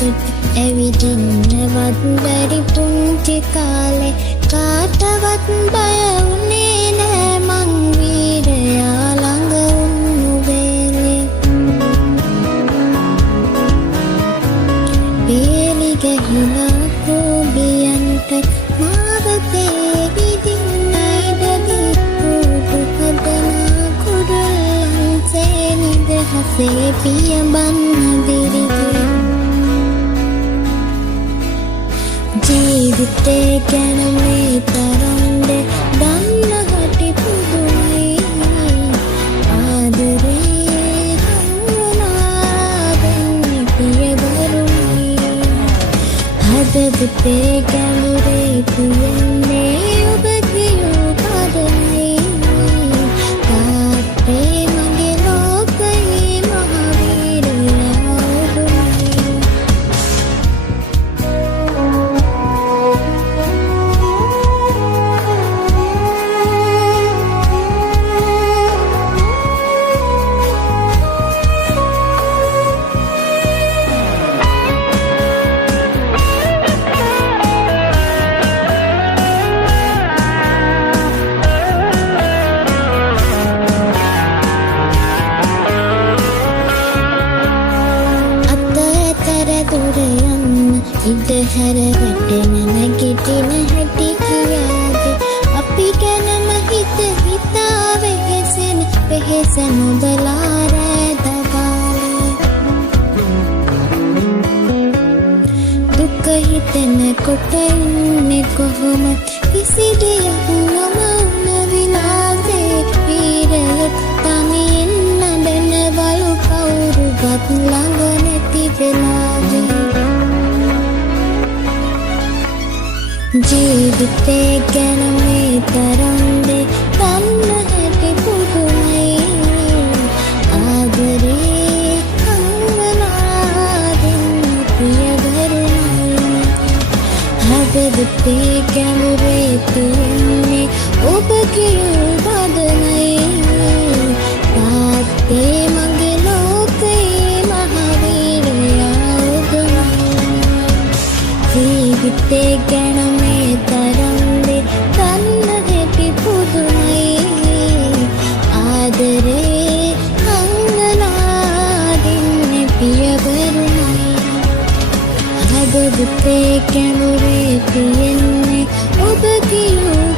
කොට ඇවිදින්නවත් බැරි පුංචි කාලේ කාටවත් බය වුණේ නෑ මං වීරයා ළඟ වුණු වේලේ බේලි ගහිලා කෝබියන්ට මාව තේවිදින්නයිද දික්කු දුකදනා කුරුල්ලන් සේනිද හසේ පියඹන්න දිරිගේ ජීවිතේ ගැන මේ තරම්ද දන්න හැටි පුදුමයි ආදරේ හංවනා වෙන්නේ පියවරුයි හදවතේ ගැඹුරේ තියෙන්නේ ඔබ කියූ පදයි තාත්තේ මගේ ලෝකයේ මහවීරයා ඔබයි ඉඩ හැර වැටෙන නැගිටින හැටි කියාද අපි ගැනම හිත හිතා වෙහෙස නොබලා රෑ දවාලේ දුක හිතෙන කොට ඉන්නේ කොහොම කිසි දෙයක් නොමවුන විලාසේ වීරයෙක් තනියෙන් නඩන බලු කවුරුවත් ළඟ නැති වෙලාවේ ජීවිතේ ගැන මේ තරම්ද දන්න හැටි පුදුමයි ආදරේ හංවනා දෙන්නේ පියවරුයි හදවතේ ගැඹුරේ තියෙන්නේ ඔබ කියූ පදයි තාත්තේ මගේ ලෝකයේ මහවීරයා ඔබයි ජීවිතේ ගැන මේ තරම්ද දන්න හැටි පුදුමයි ආදරේ හංවනා දෙන්නේ පියවරුයි හදවතේ ගැඹුරේ තියෙන්නේ ඔබ කියූ